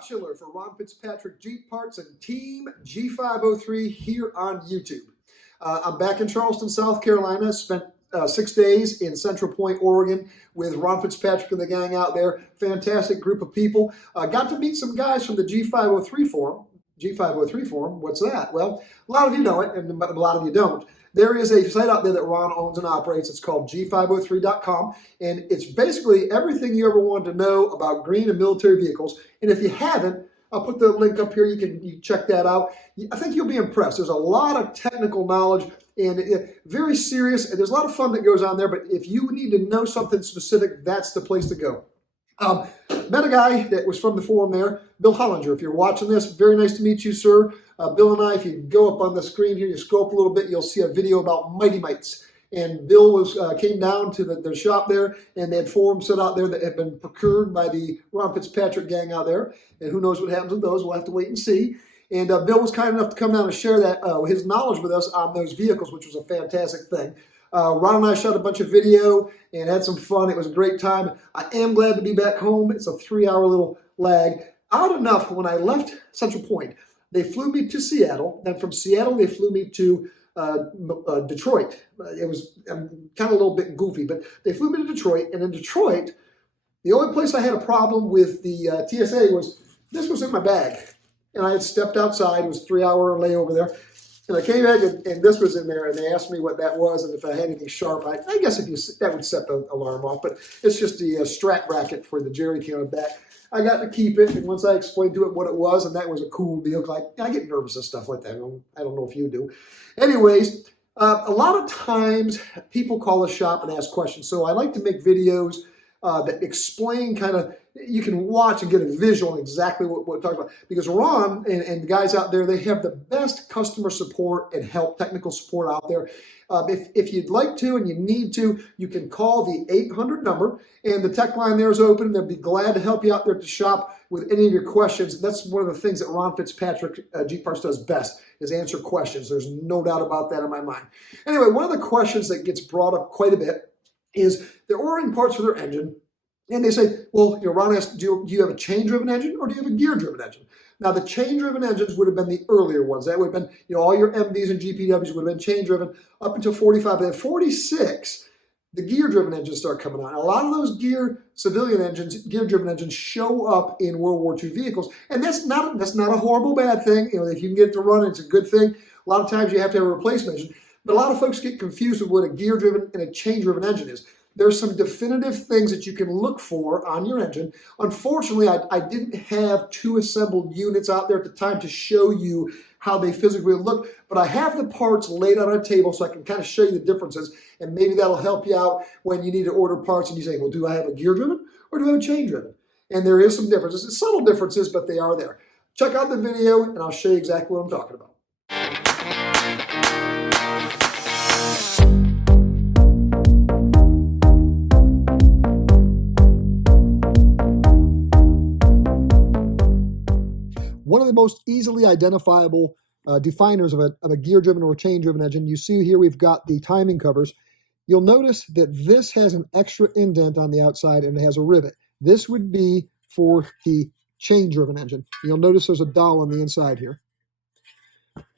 Scott Schiller for Ron Fitzpatrick Jeep Parts and Team G503 here on YouTube. I'm back in Charleston, South Carolina. Spent 6 days in Central Point, Oregon with Ron Fitzpatrick and the gang out there. Fantastic group of people. Got to meet some guys from the G503 forum. G503 forum, what's that? Well, a lot of you know it, but a lot of you don't. There is a site out there that Ron owns and operates. It's called G503.com, and it's basically everything you ever wanted to know about green and military vehicles. And if you haven't, I'll put the link up here. You can check that out. I think you'll be impressed. There's a lot of technical knowledge and very serious, and there's a lot of fun that goes on there. But if you need to know something specific, that's the place to go. Met a guy that was from the forum there, Bill Hollinger. If you're watching this, very nice to meet you, sir. Bill and I, if you go up on the screen here, you scroll up a little bit, you'll see a video about Mighty Mites. And Bill came down to the shop there, and they had forums set out there that had been procured by the Ron Fitzpatrick gang out there. And who knows what happens with those? We'll have to wait and see. And Bill was kind enough to come down and share that his knowledge with us on those vehicles, which was a fantastic thing. Ron and I shot a bunch of video and had some fun. It was a great time. I am glad to be back home. It's a 3-hour little lag. Odd enough, when I left Central Point, they flew me to Seattle. Then from Seattle, they flew me to Detroit. It was kind of a little bit goofy, but they flew me to Detroit. And in Detroit, the only place I had a problem with the TSA was this was in my bag. And I had stepped outside. It was a 3-hour layover there. And I came back and this was in there, and they asked me what that was and if I had anything sharp. I guess that would set the alarm off, but it's just the strap bracket for the jerry can on the back. I got to keep it, and once I explained to it what it was, and that was a cool deal. Like, I get nervous and stuff like that. I don't know if you do. Anyways, a lot of times people call the shop and ask questions, so I like to make videos that explain kind of, you can watch and get a visual on exactly what we're talking about. Because Ron and the guys out there, they have the best customer support and help, technical support out there. If you'd like to and you need to, you can call the 800 number, and the tech line there is open. They'll be glad to help you out there at the shop with any of your questions. That's one of the things that Ron Fitzpatrick Jeep Parts does best, is answer questions. There's no doubt about that in my mind. Anyway, one of the questions that gets brought up quite a bit is they're ordering parts for their engine, and they say, well, Ron asked, do you have a chain-driven engine or do you have a gear-driven engine? Now, the chain-driven engines would have been the earlier ones. That would have been, all your MDs and GPWs would have been chain-driven up until 45. But then 46, the gear-driven engines start coming on. A lot of those civilian engines, gear-driven engines, show up in World War II vehicles, and that's not a horrible bad thing. If you can get it to run, it's a good thing. A lot of times you have to have a replacement engine, but a lot of folks get confused with what a gear-driven and a chain-driven engine is. There's some definitive things that you can look for on your engine. Unfortunately, I didn't have 2 assembled units out there at the time to show you how they physically look, but I have the parts laid out on a table so I can kind of show you the differences, and maybe that'll help you out when you need to order parts and you say, well, do I have a gear-driven or do I have a chain-driven? And there is some differences. It's subtle differences, but they are there. Check out the video, and I'll show you exactly what I'm talking about. One of the most easily identifiable definers of a gear-driven or a chain-driven engine, you see here we've got the timing covers. You'll notice that this has an extra indent on the outside and it has a rivet. This would be for the chain-driven engine. You'll notice there's a dowel on the inside here.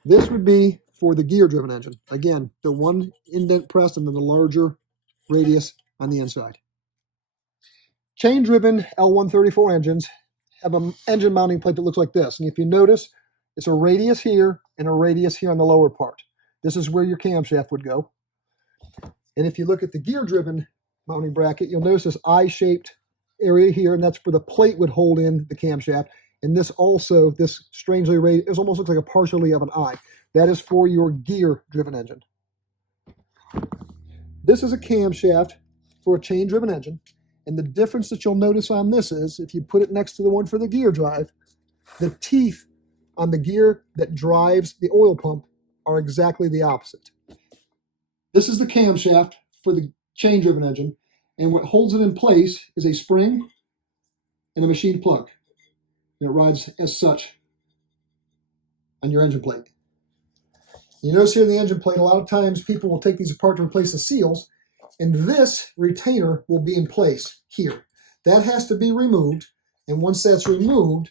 This would be for the gear-driven engine. Again, the one indent pressed and then the larger radius on the inside. Chain-driven L134 engines have an engine mounting plate that looks like this. And if you notice, it's a radius here and a radius here on the lower part. This is where your camshaft would go. And if you look at the gear-driven mounting bracket, you'll notice this I-shaped area here, and that's where the plate would hold in the camshaft. And this also, this strangely raised, it almost looks like a partially of an eye. That is for your gear-driven engine. This is a camshaft for a chain-driven engine. And the difference that you'll notice on this is, if you put it next to the one for the gear drive, the teeth on the gear that drives the oil pump are exactly the opposite. This is the camshaft for the chain-driven engine, and what holds it in place is a spring and a machine plug. And it rides as such on your engine plate. You notice here in the engine plate, a lot of times people will take these apart to replace the seals, and this retainer will be in place here. That has to be removed, And once that's removed,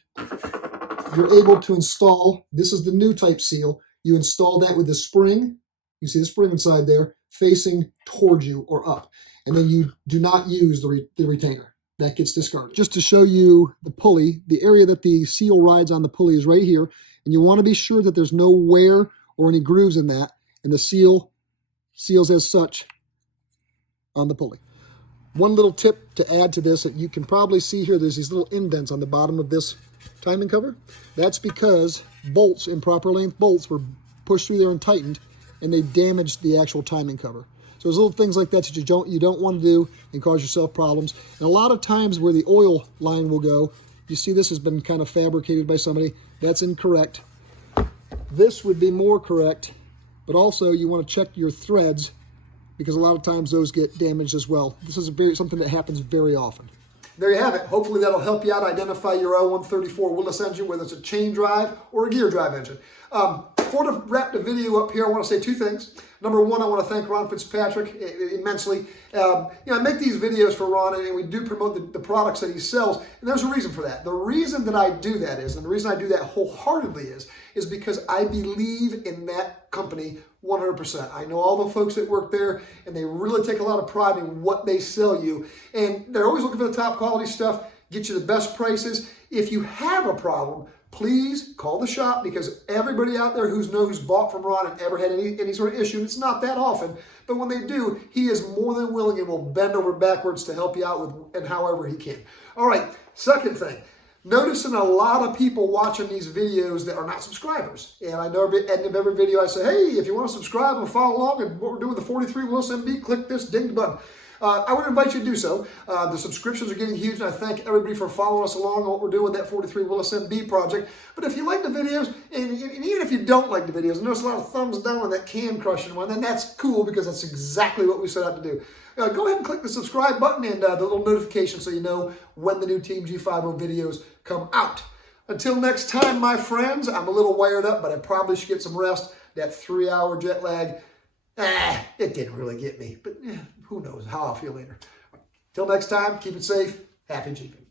you're able to install, this is the new type seal, you install that with the spring, you see the spring inside there, facing towards you or up. And then you do not use the retainer. That gets discarded. Just to show you the pulley, the area that the seal rides on the pulley is right here. And you want to be sure that there's no wear or any grooves in that. And the seal seals as such on the pulley. One little tip to add to this that you can probably see here, there's these little indents on the bottom of this timing cover. That's because bolts, improper length bolts, were pushed through there and tightened, and they damaged the actual timing cover. So there's little things like that that you don't want to do and cause yourself problems. And a lot of times where the oil line will go, you see this has been kind of fabricated by somebody. That's incorrect. This would be more correct, but also you want to check your threads because a lot of times those get damaged as well. This is something that happens very often. There you have it. Hopefully that'll help you out identify your L134 Willis engine, whether it's a chain drive or a gear drive engine. Before to wrap the video up here, I want to say two things. Number one, I want to thank Ron Fitzpatrick immensely. I make these videos for Ron, and we do promote the products that he sells, and there's a reason for that. The reason that I do that is, and the reason I do that wholeheartedly is because I believe in that company 100%. I know all the folks that work there, and they really take a lot of pride in what they sell you, and they're always looking for the top quality stuff, get you the best prices. If you have a problem, please call the shop, because everybody out there who's bought from Ron and ever had any sort of issue, and it's not that often, but when they do, he is more than willing and will bend over backwards to help you out with and however he can. All right, second thing, noticing a lot of people watching these videos that are not subscribers. And I know at the end of every video I say, hey, if you want to subscribe and follow along and what we're doing with the 43 Willis MB, click this ding button. I would invite you to do so. The subscriptions are getting huge, and I thank everybody for following us along on what we're doing with that 43 Willis MB project. But if you like the videos, and even if you don't like the videos, and notice a lot of thumbs down on that can crushing one, then that's cool, because that's exactly what we set out to do. Go ahead and click the subscribe button and the little notification so you know when the new Team G503 videos come out. Until next time, my friends, I'm a little wired up, but I probably should get some rest. That 3-hour jet lag, it didn't really get me, but who knows how I'll feel later. Till next time, keep it safe. Happy Jeeping.